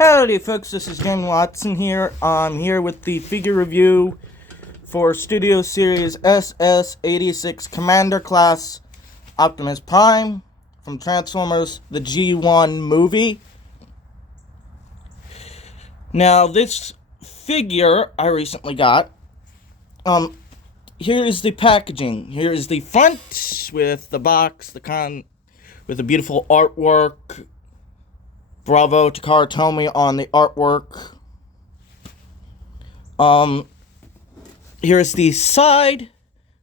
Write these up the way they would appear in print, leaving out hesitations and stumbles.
Howdy folks, this is Jamie Watson here. I'm here with the figure review for Studio Series SS86 Commander Class Optimus Prime from Transformers the G1 movie. Now this figure I recently got. Here is the packaging. Here is the front with the box, with the beautiful artwork. Bravo to Karatomi on the artwork. Here's the side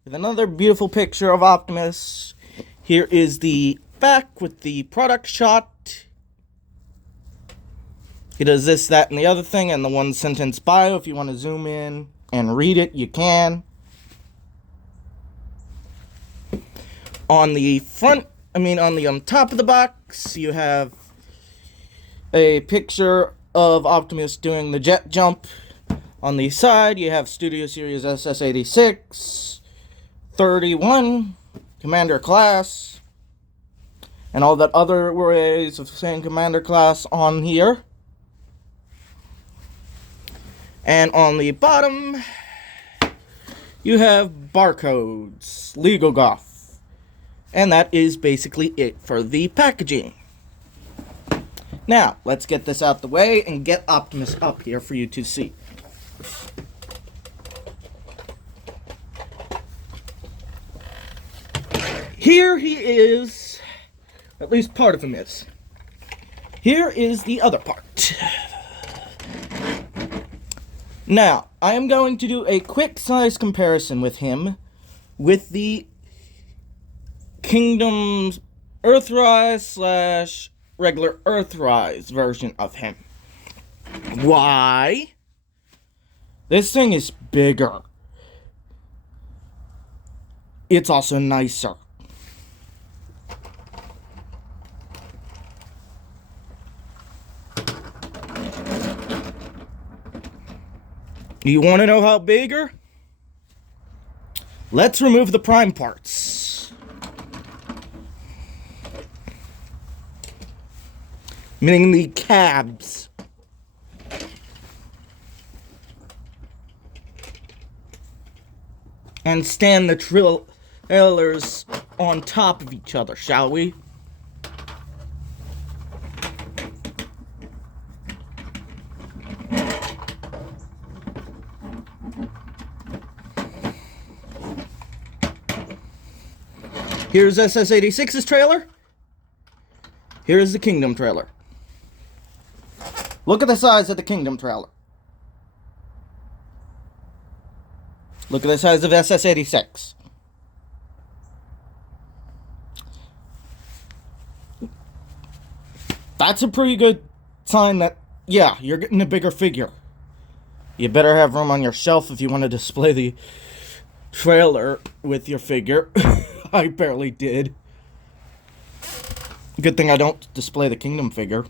with another beautiful picture of Optimus. Here is the back with the product shot. He does this, that, and the other thing, and the one sentence bio. If you want to zoom in and read it, you can. On the top of the box, you have a picture of Optimus doing the jet jump. On the side, you have Studio Series SS86, 31, Commander Class, and all that other ways of saying Commander Class on here. And on the bottom, you have barcodes, legal goth. And that is basically it for the packaging. Now, let's get this out the way and get Optimus up here for you to see. Here he is. At least part of him is. Here is the other part. Now, I am going to do a quick size comparison with him with Kingdom's Earthrise / regular Earthrise version of him. Why? This thing is bigger. It's also nicer. You want to know how bigger? Let's remove the prime parts. Meaning the cabs. And stand the trailers on top of each other, shall we? Here's SS86's trailer. Here is the Kingdom trailer. Look at the size of the Kingdom trailer. Look at the size of SS86. That's a pretty good sign that, yeah, you're getting a bigger figure. You better have room on your shelf if you want to display the trailer with your figure. I barely did. Good thing I don't display the Kingdom figure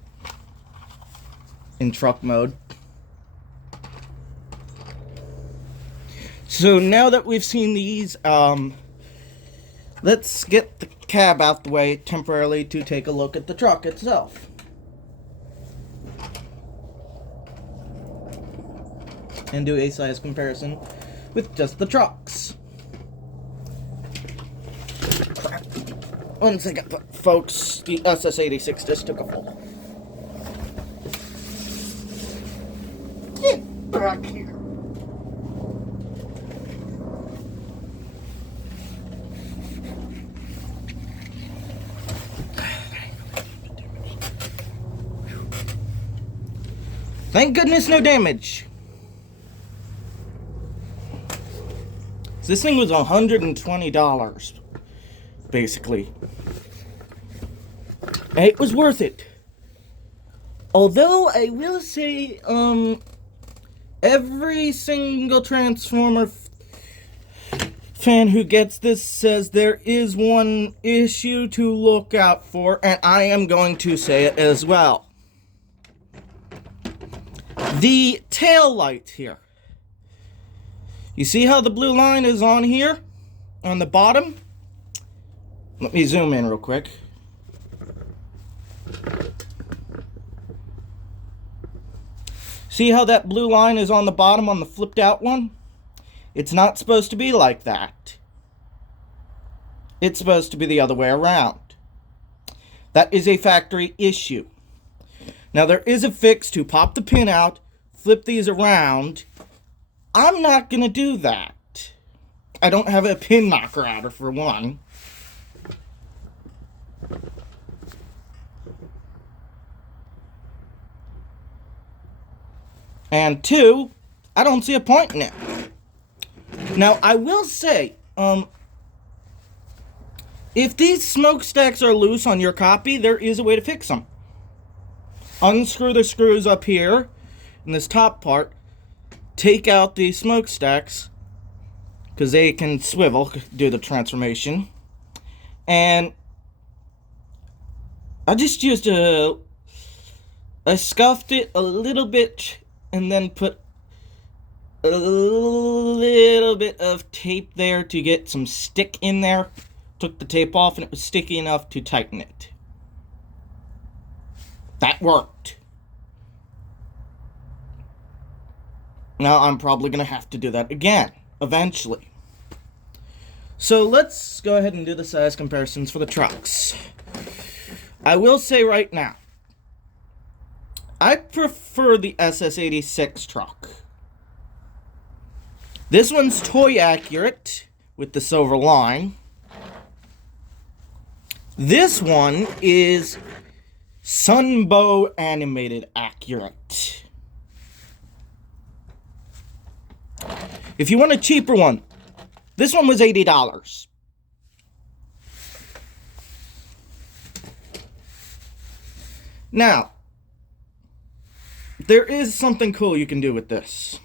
in truck mode. So now that we've seen these, let's get the cab out the way temporarily to take a look at the truck itself. And do a size comparison with just the trucks. Crap. One second, folks. The SS86 just took a fall. Get back here. Thank goodness no damage. This thing was $120, basically. And it was worth it. Although I will say, every single Transformer fan who gets this says there is one issue to look out for, and I am going to say it as well. The tail light here. You see how the blue line is on here? On the bottom? Let me zoom in real quick. See how that blue line is on the bottom on the flipped out one? It's not supposed to be like that. It's supposed to be the other way around. That is a factory issue. Now there is a fix to pop the pin out, flip these around. I'm not going to do that. I don't have a pin knocker outer for one. And two, I don't see a point in it. Now, I will say, if these smokestacks are loose on your copy, there is a way to fix them. Unscrew the screws up here in this top part. Take out the smokestacks, because they can swivel, do the transformation. And I just used I scuffed it a little bit and then put a little bit of tape there to get some stick in there. Took the tape off and it was sticky enough to tighten it. That worked. Now I'm probably going to have to do that again, eventually. So let's go ahead and do the size comparisons for the trucks. I will say right now, I prefer the SS86 truck. This one's toy accurate with the silver line. This one is Sunbow animated accurate. If you want a cheaper one, this one was $80. Now, there is something cool you can do with this.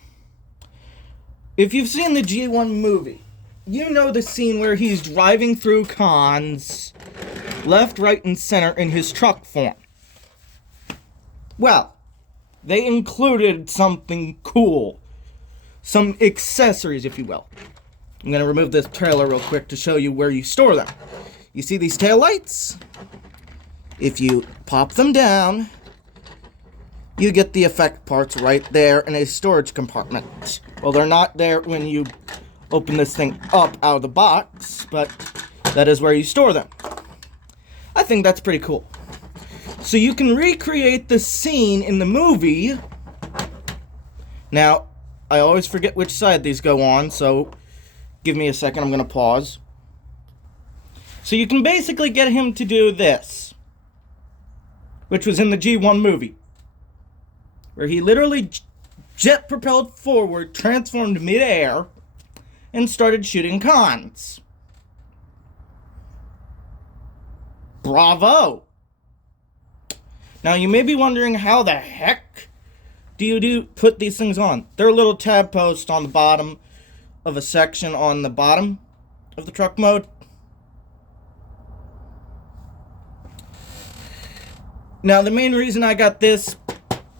If you've seen the G1 movie, you know the scene where he's driving through cons, left, right, and center in his truck form. Well, they included something cool. Some accessories, if you will. I'm going to remove this trailer real quick to show you where you store them. You see these taillights? If you pop them down, you get the effect parts right there in a storage compartment. Well, they're not there when you open this thing up out of the box, but that is where you store them. I think that's pretty cool. So you can recreate the scene in the movie. Now, I always forget which side these go on, so give me a second, I'm going to pause. So you can basically get him to do this, which was in the G1 movie, where he literally jet propelled forward, transformed mid-air, and started shooting cons. Bravo! Now you may be wondering how the heck do you put these things on? There are little tab posts on the bottom of a section on the bottom of the truck mode. Now the main reason I got this,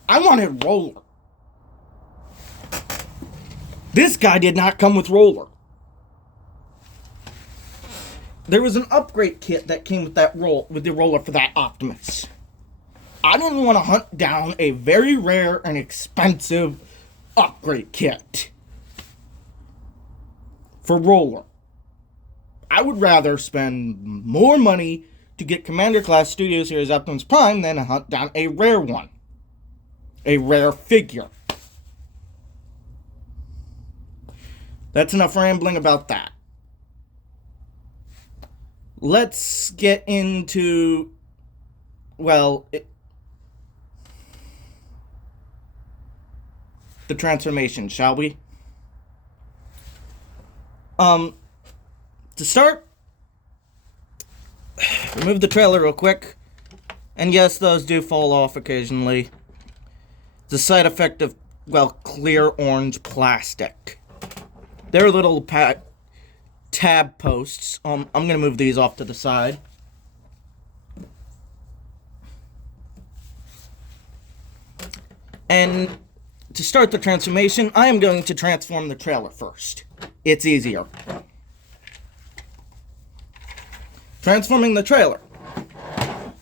I wanted roller. This guy did not come with roller. There was an upgrade kit that came with the roller for that Optimus. I didn't want to hunt down a very rare and expensive upgrade kit for roller. I would rather spend more money to get Commander Class Studio Series Optimus Prime than hunt down a rare one. A rare figure. That's enough rambling about that. Let's get into, well, the transformation, shall we? To start, remove the trailer real quick. And yes, those do fall off occasionally. It's a side effect of, well, clear orange plastic. They're little tab posts. I'm going to move these off to the side. And to start the transformation, I am going to transform the trailer first. It's easier. Transforming the trailer.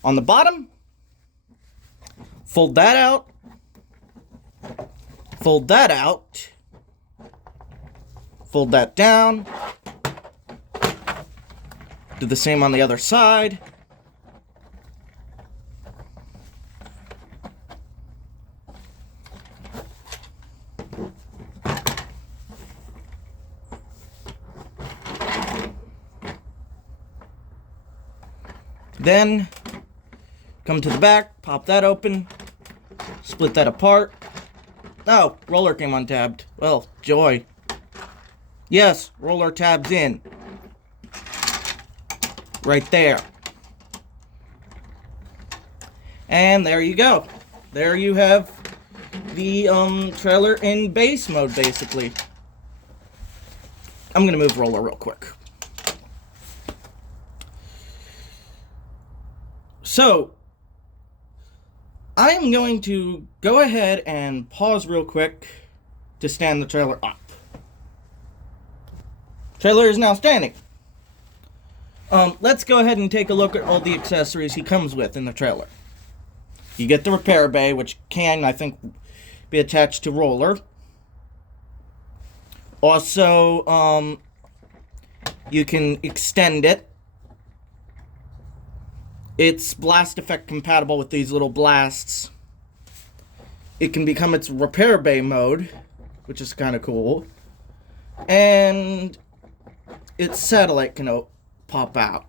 On the bottom, fold that out, Fold that out. Fold that down. Do the same on the other side. Then, come to the back, pop that open, split that apart. Oh, roller came untabbed. Well, joy. Yes, roller tabs in. Right there. And there you go. There you have the trailer in base mode, basically. I'm gonna move roller real quick. So, I am going to go ahead and pause real quick to stand the trailer up. Trailer is now standing. Let's go ahead and take a look at all the accessories he comes with in the trailer. You get the repair bay, which can, I think, be attached to roller. Also, you can extend it. It's blast effect compatible with these little blasts. It can become its repair bay mode, which is kind of cool. And its satellite can pop out.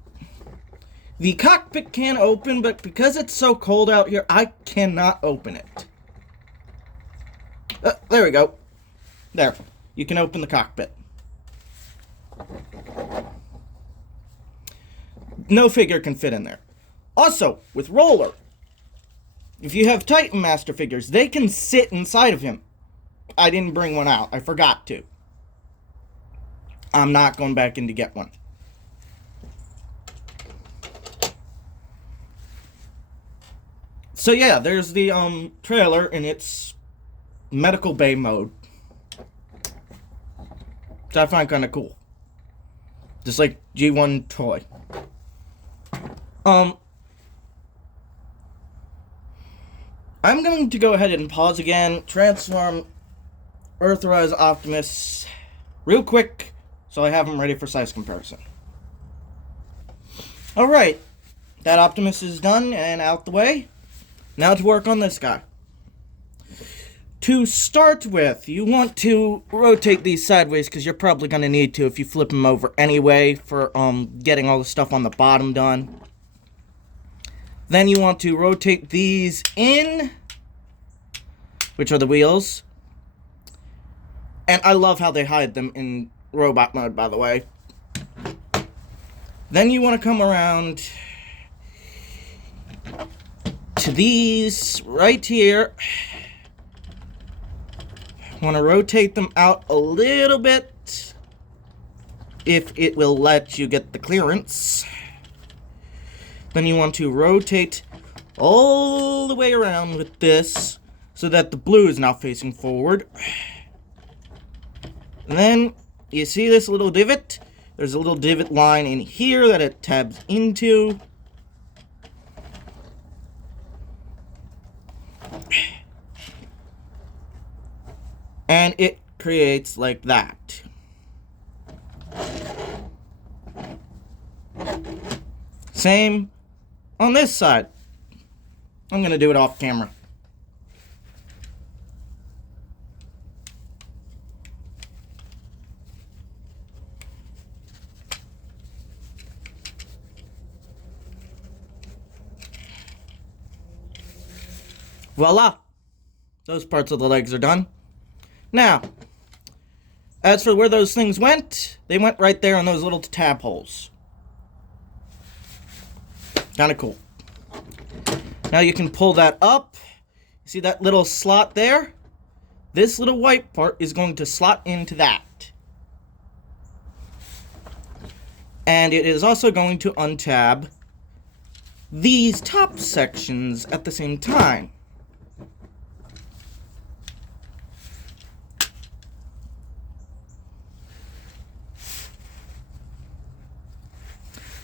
The cockpit can open, but because it's so cold out here, I cannot open it. There we go. There. You can open the cockpit. No figure can fit in there. Also, with roller, if you have Titan Master figures, they can sit inside of him. I didn't bring one out. I forgot to. I'm not going back in to get one. So yeah, there's the trailer in its medical bay mode. Which I find kind of cool. Just like G1 toy. I'm going to go ahead and pause again, transform Earthrise Optimus real quick, so I have him ready for size comparison. Alright, that Optimus is done and out the way. Now to work on this guy. To start with, you want to rotate these sideways, because you're probably going to need to if you flip them over anyway for getting all the stuff on the bottom done. Then you want to rotate these in, which are the wheels. And I love how they hide them in robot mode, by the way. Then you want to come around to these right here. Want to rotate them out a little bit, if it will let you get the clearance. Then you want to rotate all the way around with this, so that the blue is now facing forward. And then, you see this little divot? There's a little divot line in here that it tabs into. And it creates like that. Same on this side. I'm going to do it off camera. Voila! Those parts of the legs are done. Now, as for where those things went, they went right there on those little tab holes. Kind of cool. Now you can pull that up. See that little slot there? This little white part is going to slot into that. And it is also going to untab these top sections at the same time.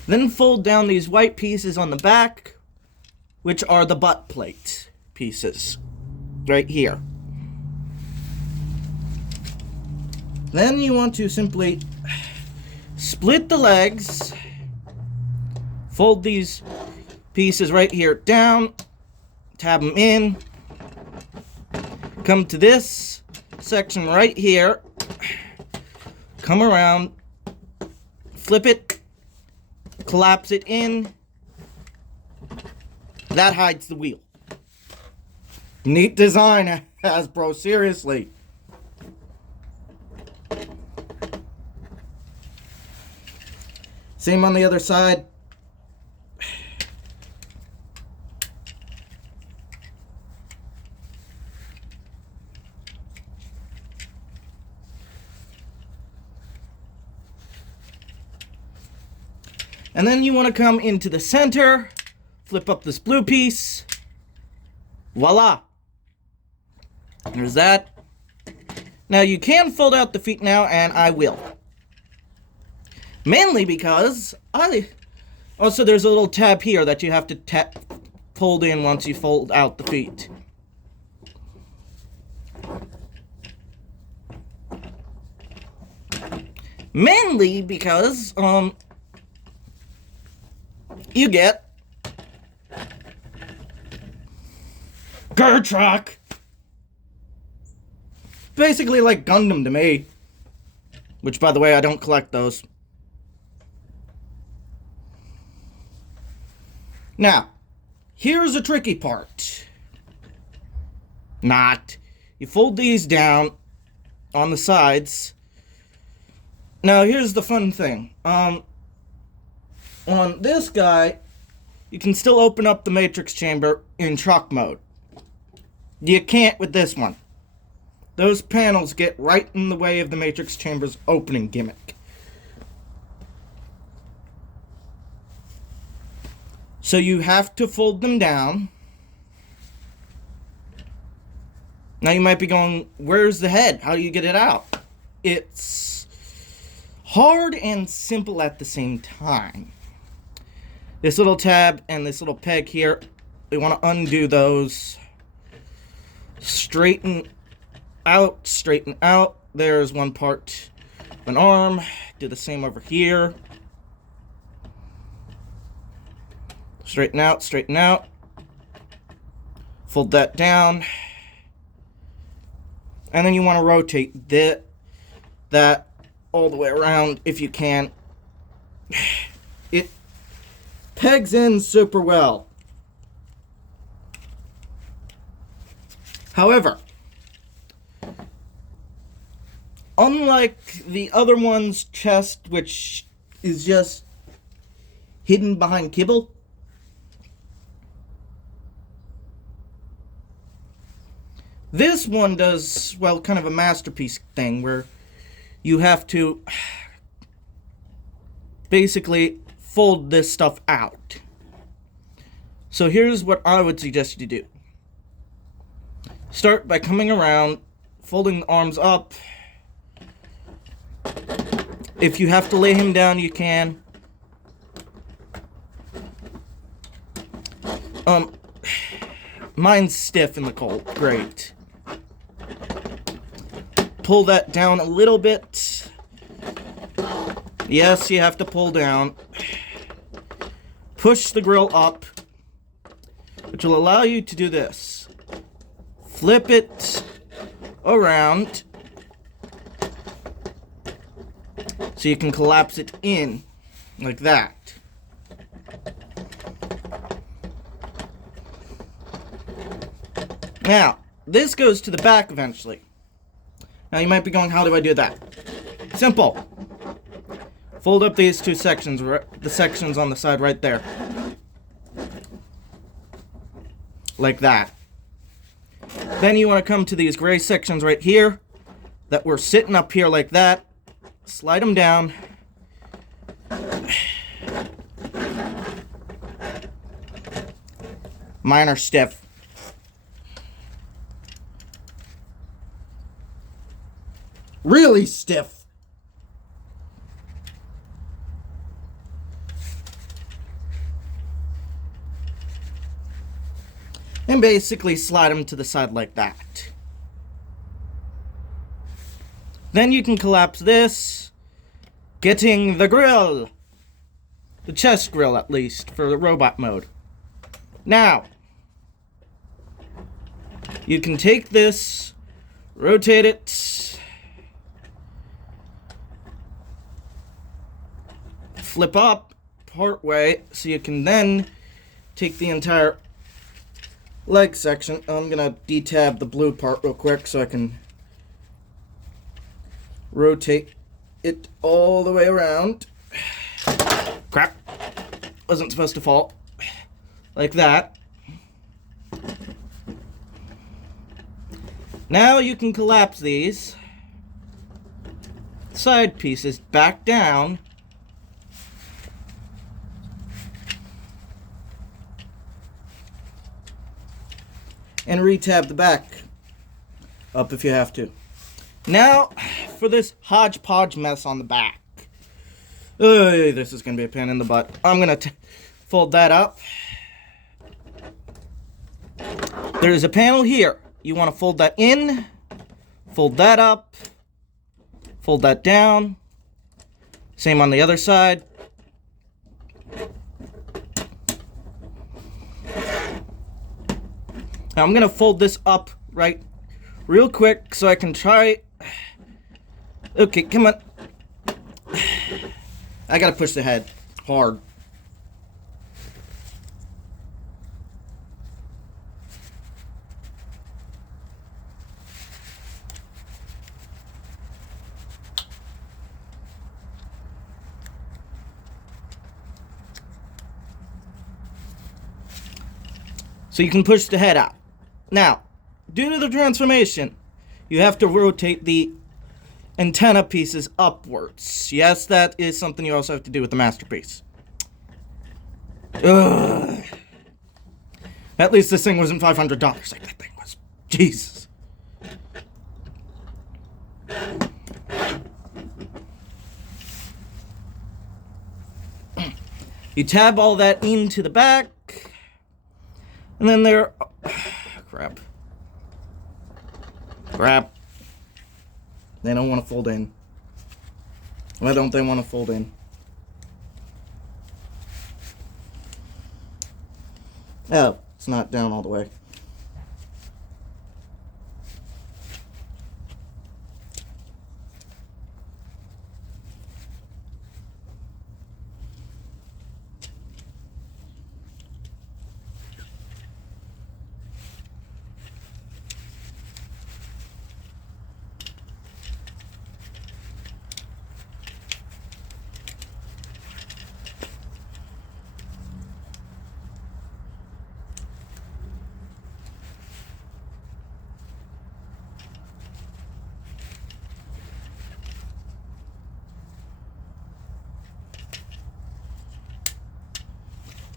Then fold down these white pieces on the back, which are the butt plate pieces, right here. Then you want to simply split the legs, fold these pieces right here down, tab them in, come to this section right here, come around, flip it, collapse it in. That hides the wheel. Neat design, Hasbro, seriously. Same on the other side. And then you want to come into the center, flip up this blue piece. Voila. There's that. Now you can fold out the feet now, and I will. Mainly because also there's a little tab here that you have to fold in once you fold out the feet. Mainly because you get Gertruck. Basically like Gundam to me. Which, by the way, I don't collect those. Now, here's a tricky part. Not. You fold these down on the sides. Now, here's the fun thing. On this guy, you can still open up the matrix chamber in truck mode. You can't with this one. Those panels get right in the way of the matrix chamber's opening gimmick. So you have to fold them down. Now you might be going, where's the head? How do you get it out? It's hard and simple at the same time. This little tab and this little peg here, we want to undo those. Straighten out, straighten out. There's one part of an arm. Do the same over here. Straighten out, straighten out. Fold that down. And then you want to rotate that all the way around if you can. It pegs in super well. However, unlike the other one's chest, which is just hidden behind kibble, this one does, well, kind of a masterpiece thing where you have to basically fold this stuff out. So here's what I would suggest you do. Start by coming around, folding the arms up. If you have to lay him down, you can. Mine's stiff in the cold. Great. Pull that down a little bit. Yes, you have to pull down. Push the grill up, which will allow you to do this. Flip it around so you can collapse it in like that. Now, this goes to the back eventually. Now you might be going, how do I do that? Simple. Fold up these two sections, the sections on the side right there. Like that. Then you want to come to these gray sections right here that were sitting up here like that. Slide them down. Mine are stiff. Really stiff. And basically slide them to the side like that. Then you can collapse this, getting the grill. The chest grill, at least, for the robot mode. Now, you can take this, rotate it, flip up part way, so you can then take the entire leg section. I'm gonna detab the blue part real quick so I can rotate it all the way around. Crap. Wasn't supposed to fall. Like that. Now you can collapse these side pieces back down. And retab the back up if you have to. Now, for this hodgepodge mess on the back. This is going to be a pain in the butt. I'm going to fold that up. There's a panel here. You want to fold that in, fold that up, fold that down. Same on the other side. Now I'm going to fold this up right real quick so I can try. Okay, come on. I gotta push the head hard. So you can push the head out. Now, due to the transformation, you have to rotate the antenna pieces upwards. Yes, that is something you also have to do with the masterpiece. Ugh. At least this thing wasn't $500 like that thing was. Jesus. You tab all that into the back. And then there... crap. Crap. They don't want to fold in. Why don't they want to fold in? Oh, it's not down all the way.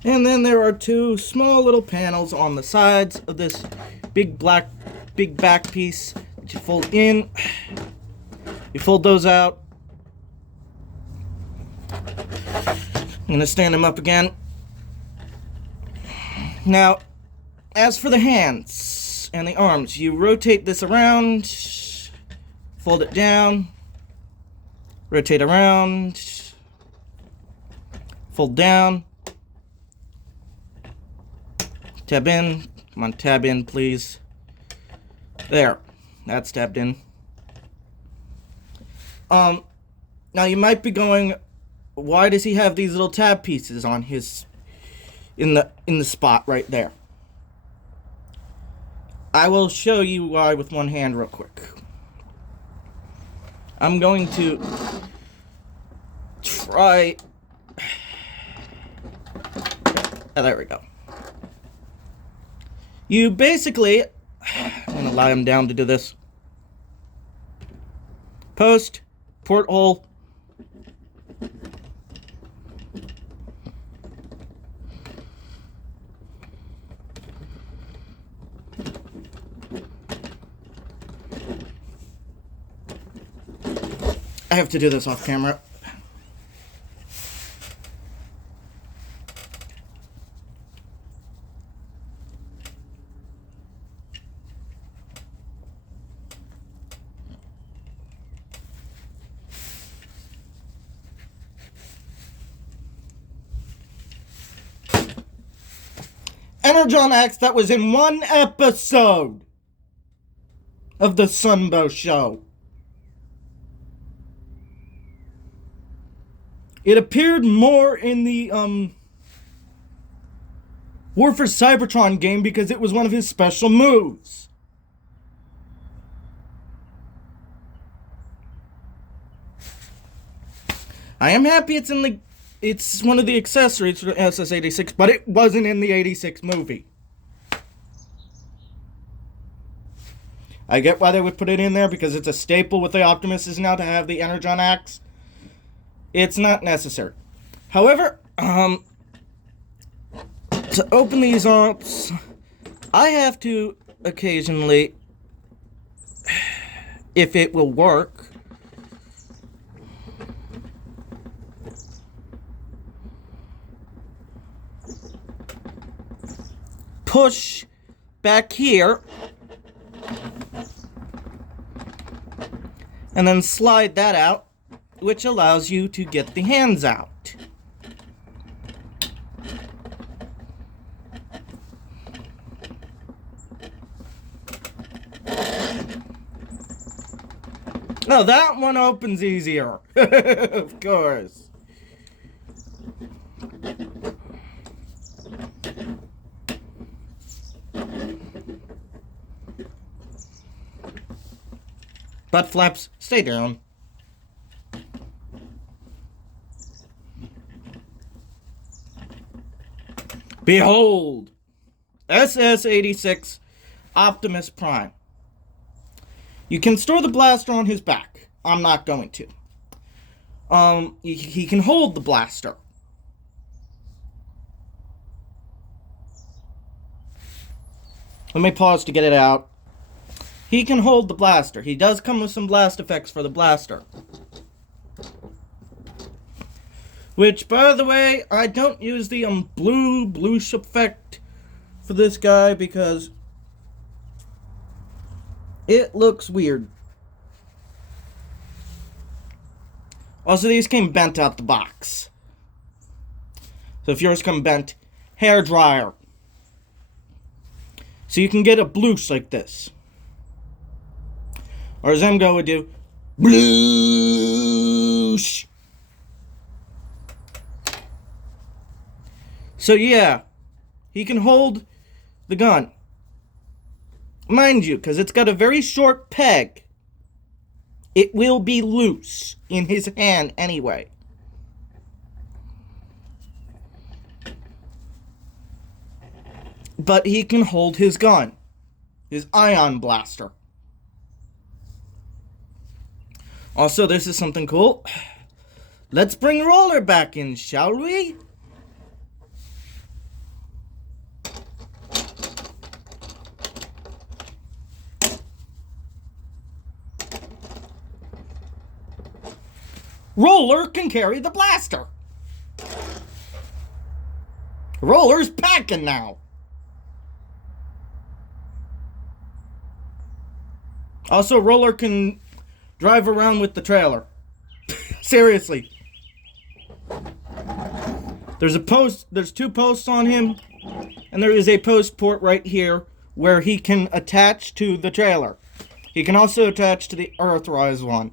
And then there are two small little panels on the sides of this big back piece that you fold in. You fold those out. I'm gonna stand them up again. Now, as for the hands and the arms, you rotate this around, fold it down, rotate around, fold down, tab in. Come on, tab in, please. There. That's tabbed in. Now you might be going, why does he have these little tab pieces on his in the spot right there? I will show you why with one hand real quick. I'm going to try. Oh, there we go. You basically, I'm going to lie him down to do this. Post, porthole. I have to do this off camera. Energon Axe that was in one episode of the Sunbow show. It appeared more in the War for Cybertron game because it was one of his special moves. I am happy it's one of the accessories for SS-86, but it wasn't in the 86 movie. I get why they would put it in there because it's a staple with the Optimuses now to have the Energon Axe. It's not necessary. However, to open these up, I have to occasionally, if it will work, push back here and then slide that out, which allows you to get the hands out. No, that one opens easier. Of course. Butt flaps, stay down. Behold, SS-86 Optimus Prime. You can store the blaster on his back. I'm not going to. He can hold the blaster. Let me pause to get it out. He can hold the blaster. He does come with some blast effects for the blaster. Which, by the way, I don't use the bluish effect for this guy because it looks weird. Also, these came bent out the box. So if yours come bent, hair dryer. So you can get a bluish like this. Or as Emgo would do, bluish. So yeah, he can hold the gun. Mind you, because it's got a very short peg, it will be loose in his hand anyway. But he can hold his gun, his ion blaster. Also, this is something cool. Let's bring Roller back in, shall we? Roller can carry the blaster. Roller's packing now. Also, Roller can drive around with the trailer. Seriously. There's two posts on him, and there is a post port right here where he can attach to the trailer. He can also attach to the Earthrise one.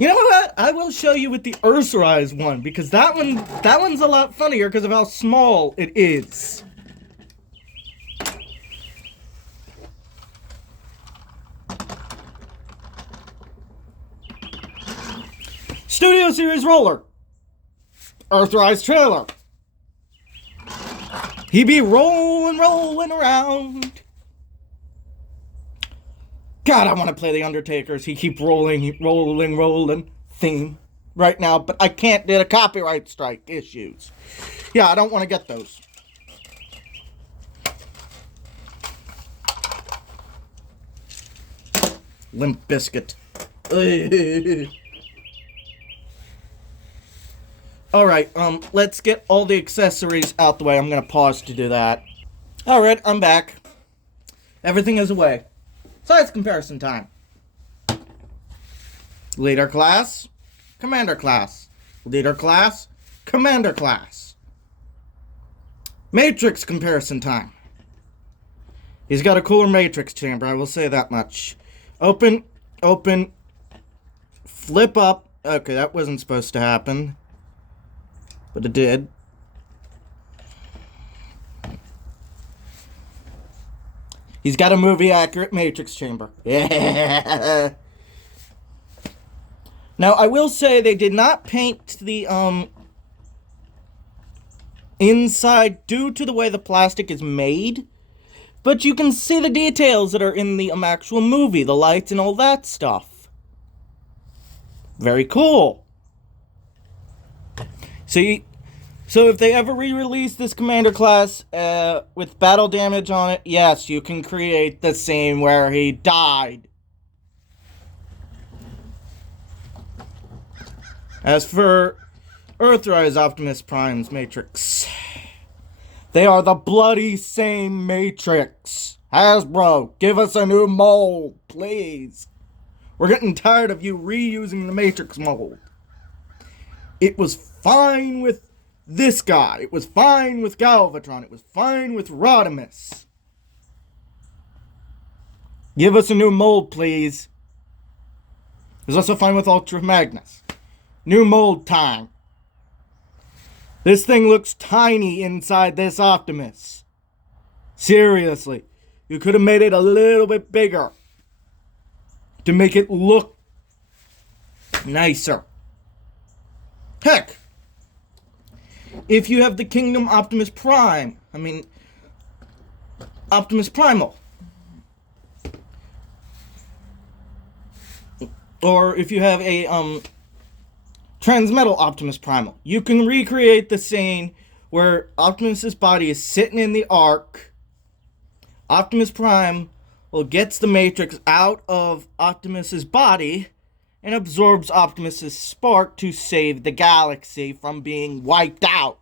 You know what? I will show you with the Earthrise one, because that one's a lot funnier because of how small it is. Studio Series Roller. Earthrise trailer. He be rolling around. God, I want to play The Undertaker's He Keep Rolling theme right now, but I can't due to copyright strike issues. Yeah, I don't want to get those. Limp Bizkit. Alright, let's get all the accessories out the way. I'm gonna pause to do that. Alright, I'm back. Everything is away. Size comparison time. Leader class, commander class. Leader class, Commander class. Matrix comparison time. He's got a cooler matrix chamber, I will say that much. Open, open, flip up. Okay, that wasn't supposed to happen. But it did. He's got a movie-accurate matrix chamber. Yeah. Now, I will say they did not paint the, inside due to the way the plastic is made. But you can see the details that are in the actual movie, the lights and all that stuff. Very cool. See, so if they ever re-release this Commander class with battle damage on it, yes, you can create the scene where he died. As for Earthrise Optimus Prime's Matrix, they are the bloody same Matrix. Hasbro, give us a new mold, please. We're getting tired of you reusing the Matrix mold. It was fine with this guy. It was fine with Galvatron. It was fine with Rodimus. Give us a new mold, please. It was also fine with Ultra Magnus. New mold time. This thing looks tiny inside this Optimus. Seriously. You could have made it a little bit bigger to make it look nicer. Heck, if you have the Kingdom Optimus Prime, Optimus Primal, or if you have a Transmetal Optimus Primal, you can recreate the scene where Optimus's body is sitting in the Ark. Optimus Prime gets the Matrix out of Optimus's body and absorbs Optimus's spark to save the galaxy from being wiped out.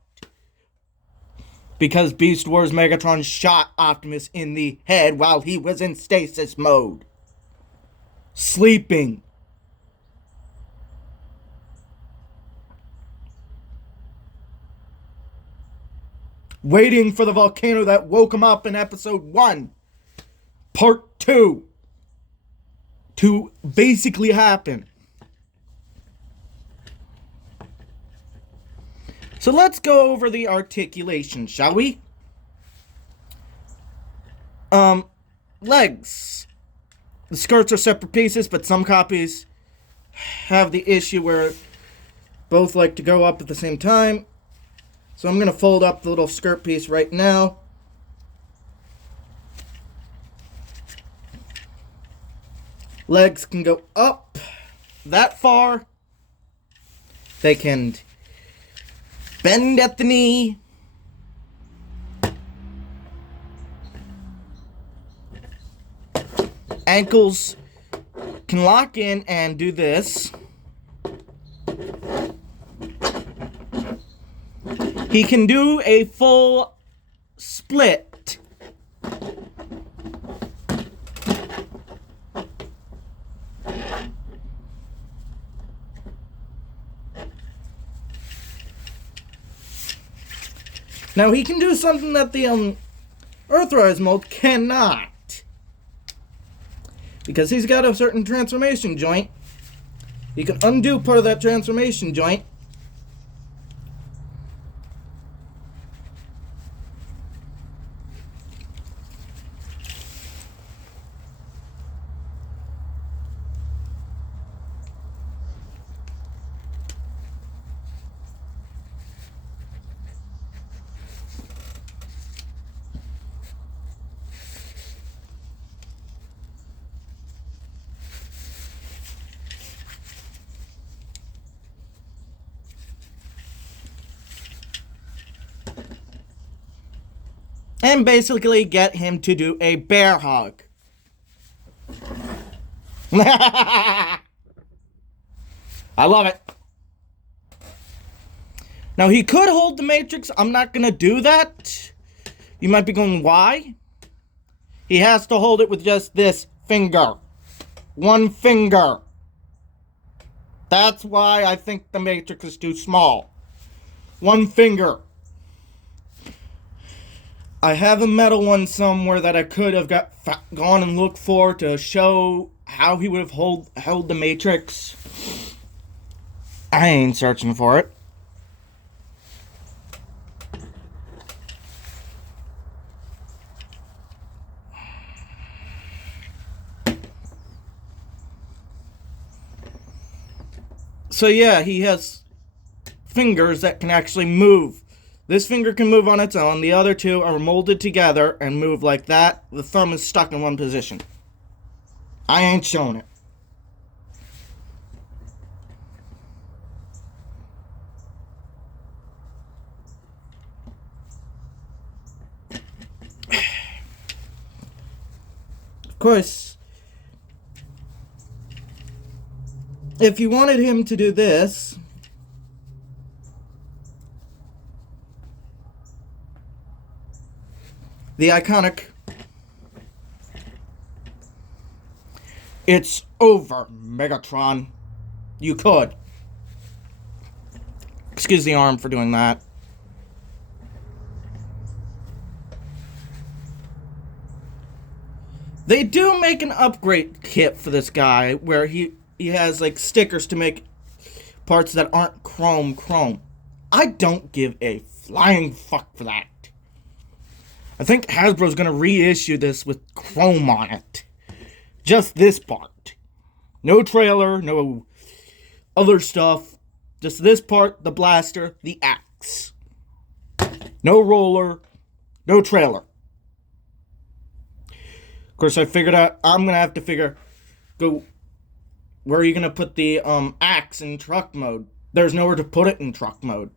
Because Beast Wars Megatron shot Optimus in the head while he was in stasis mode. Sleeping. Waiting for the volcano that woke him up in episode 1. Part 2. To basically happen. So let's go over the articulation, shall we? Legs. The skirts are separate pieces, but some copies have the issue where both like to go up at the same time. So I'm going to fold up the little skirt piece right now. Legs can go up that far. They can bend at the knee. Ankles can lock in and do this. He can do a full split. Now he can do something that the Earthrise mold cannot. Because he's got a certain transformation joint. He can undo part of that transformation joint. And basically get him to do a bear hug. I love it. Now he could hold the Matrix. I'm not going to do that. You might be going, why? He has to hold it with just this finger. One finger. That's why I think the Matrix is too small. one finger. I have a metal one somewhere that I could have gone and looked for to show how he would have held the Matrix. I ain't searching for it. So yeah, he has fingers that can actually move. This finger can move on its own. The other two are molded together and move like that. The thumb is stuck in one position. I ain't showing it. Of course, if you wanted him to do this, the iconic "It's over, Megatron," you could. Excuse the arm for doing that. They do make an upgrade kit for this guy where he has like stickers to make parts that aren't chrome. I don't give a flying fuck for that. I think Hasbro's gonna reissue this with chrome on it. Just this part. No trailer, no other stuff. Just this part, the blaster, the axe. No roller, no trailer. Of course, I figured out I'm gonna have to where are you gonna put the axe in truck mode? There's nowhere to put it in truck mode.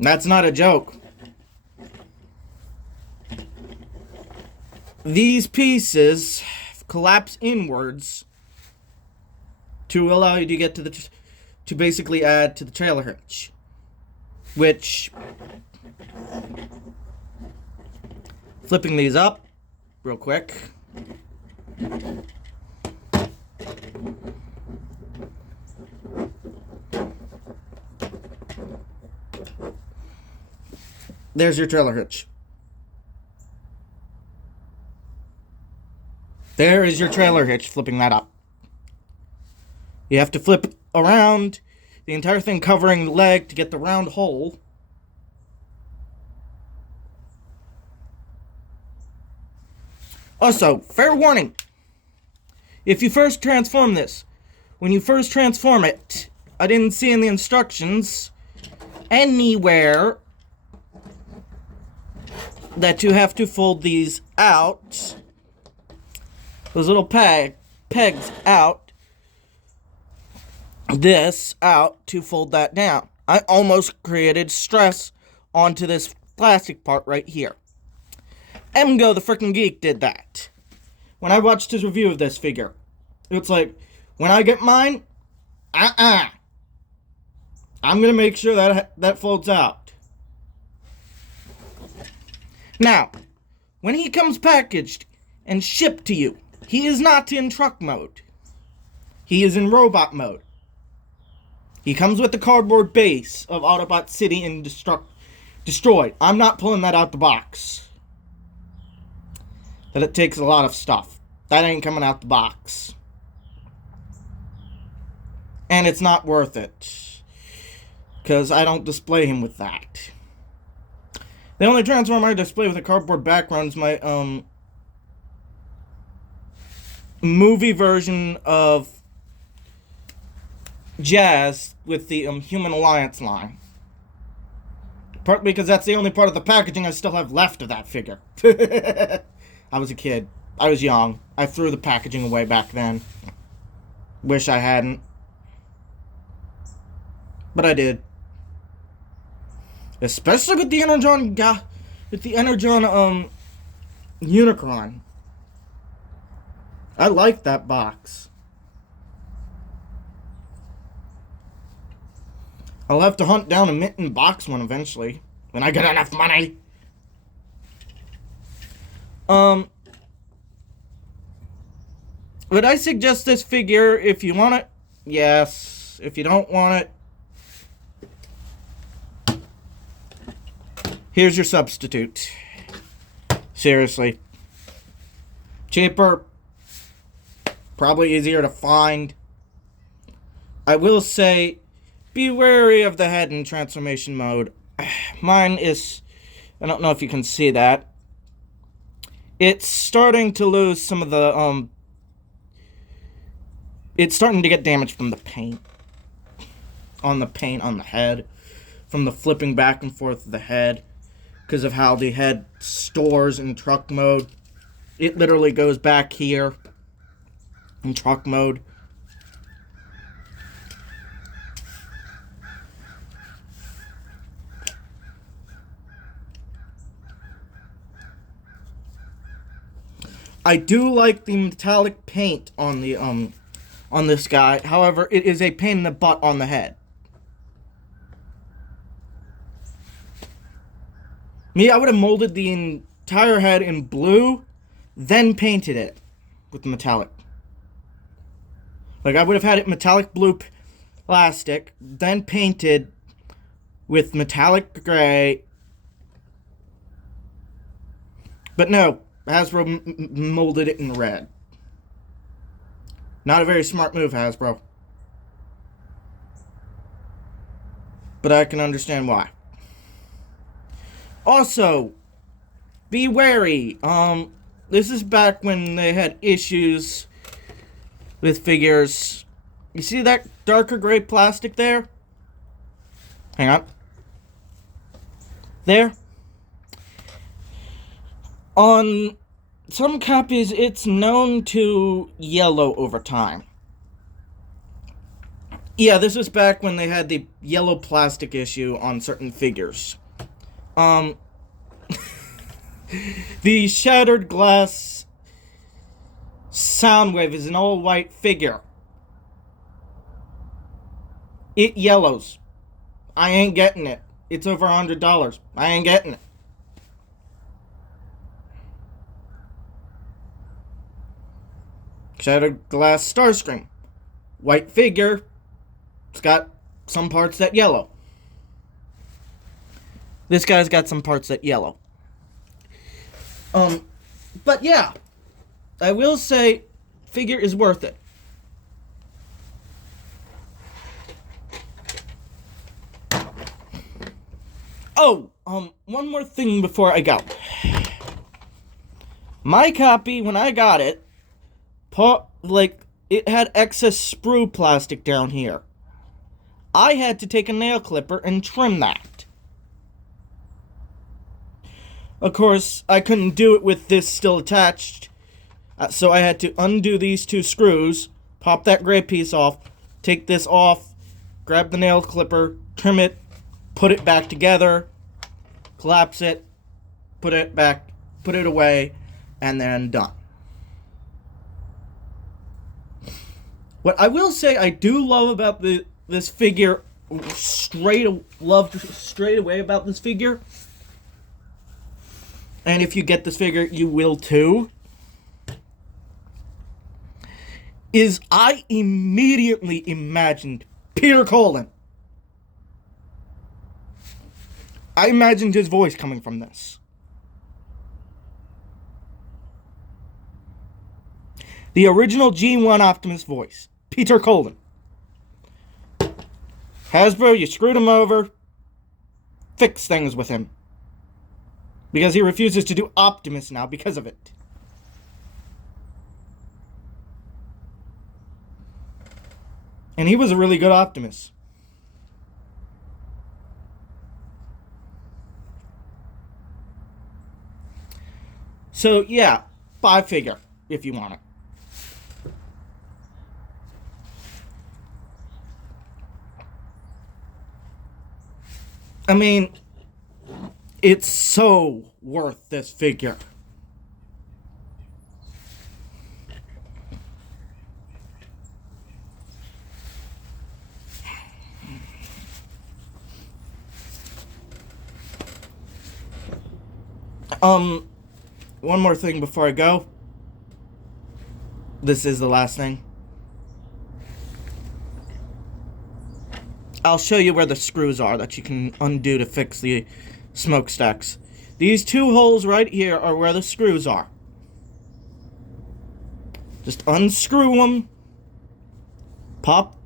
That's not a joke. These pieces collapse inwards to allow you to get to basically add to the trailer hitch, which, flipping these up real quick, there's your trailer hitch. There is your trailer hitch, flipping that up. You have to flip around the entire thing, covering the leg to get the round hole. Also, fair warning. If you first transform this, when you first transform it, I didn't see in the instructions anywhere that you have to fold these out. Those little pegs out. This out to fold that down. I almost created stress onto this plastic part right here. Emgo the frickin' Geek did that. When I watched his review of this figure, it's like, when I get mine, I'm gonna make sure that folds out. Now, when he comes packaged and shipped to you, he is not in truck mode. He is in robot mode. He comes with the cardboard base of Autobot City and Destroyed. I'm not pulling that out the box. That it takes a lot of stuff. That ain't coming out the box. And it's not worth it. Because I don't display him with that. The only Transformer I display with a cardboard background is my movie version of Jazz with the Human Alliance line. Partly because that's the only part of the packaging I still have left of that figure. I was a kid. I was young. I threw the packaging away back then. Wish I hadn't. But I did. Especially with the Energon Unicron. I like that box. I'll have to hunt down a mint and box one eventually. When I get enough money. Would I suggest this figure if you want it? Yes. If you don't want it, here's your substitute. Seriously. Cheaper. Probably easier to find. I will say, be wary of the head in transformation mode. Mine is, I don't know if you can see that. It's starting to lose some of the, it's starting to get damaged from the paint. On the head. From the flipping back and forth of the head. Because of how the head stores in truck mode. It literally goes back here. In truck mode. I do like the metallic paint on the on this guy. However, it is a pain in the butt on the head. Me, I would have molded the entire head in blue, then painted it with metallic. Like, I would have had it metallic blue plastic, then painted with metallic gray. But no, Hasbro molded it in red. Not a very smart move, Hasbro. But I can understand why. Also, be wary. This is back when they had issues with figures. You see that darker gray plastic there? Hang on. There. On some copies, it's known to yellow over time. Yeah, this was back when they had the yellow plastic issue on certain figures. The Shattered Glass Soundwave is an all-white figure. It yellows. I ain't getting it. It's over $100. I ain't getting it. Shattered Glass Starscream. White figure. It's got some parts that yellow. This guy's got some parts that yellow. But yeah. I will say, figure is worth it. Oh, one more thing before I go. My copy, when I got it, it had excess sprue plastic down here. I had to take a nail clipper and trim that. Of course, I couldn't do it with this still attached, so I had to undo these two screws, pop that gray piece off, take this off, grab the nail clipper, trim it, put it back together, collapse it, put it back, put it away, and then done. What I will say I do love about this figure, straight away about this figure, and if you get this figure, you will too, is I immediately imagined Peter Cullen. I imagined his voice coming from this. The original G1 Optimus voice. Peter Cullen. Hasbro, you screwed him over. Fix things with him. Because he refuses to do Optimus now because of it. And he was a really good Optimus. So, yeah, buy figure if you want it. I mean, it's so worth this figure. One more thing before I go. This is the last thing. I'll show you where the screws are that you can undo to fix the smokestacks. These two holes right here are where the screws are. Just unscrew them. Pop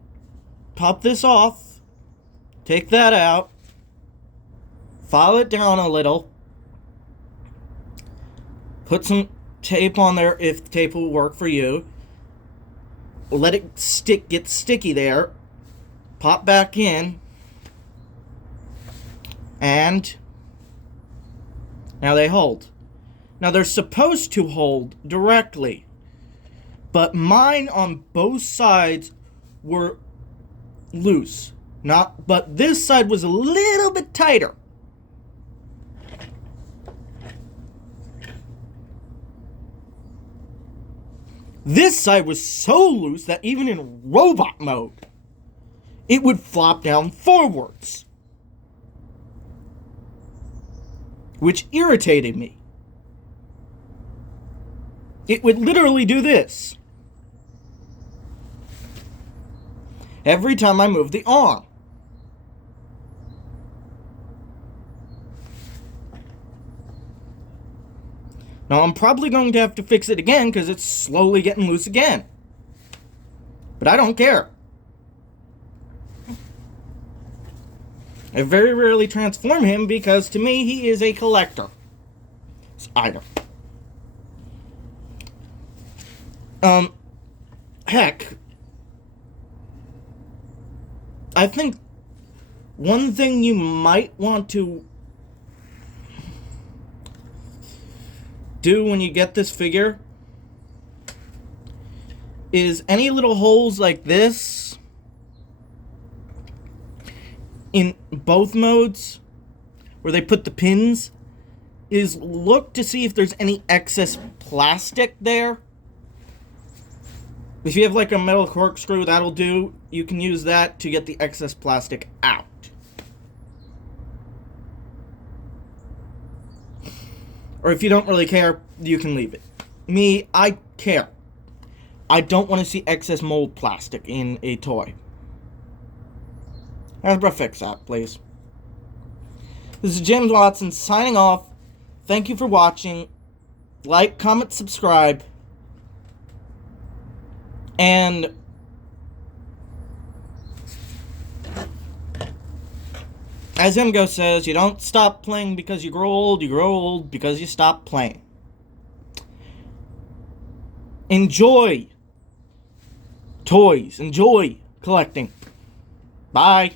this off. Take that out. File it down a little. Put some tape on there if tape will work for you. Let it get sticky there. Pop back in. And now they hold. Now they're supposed to hold directly, but mine on both sides were loose. But this side was a little bit tighter. This side was so loose that even in robot mode, it would flop down forwards, which irritated me. It would literally do this every time I moved the arm. Now, I'm probably going to have to fix it again because it's slowly getting loose again. But I don't care. I very rarely transform him because to me he is a collector item. Heck, I think one thing you might want to do when you get this figure is any little holes like this in both modes where they put the pins is look to see if there's any excess plastic there. If you have like a metal corkscrew, that'll do. You can use that to get the excess plastic out. Or if you don't really care, you can leave it. Me, I care. I don't want to see excess mold plastic in a toy. Hasbro, fix that, please. This is James Watson signing off. Thank you for watching. Like, comment, subscribe. And as Emgo says, you don't stop playing because you grow old because you stop playing. Enjoy toys, enjoy collecting. Bye.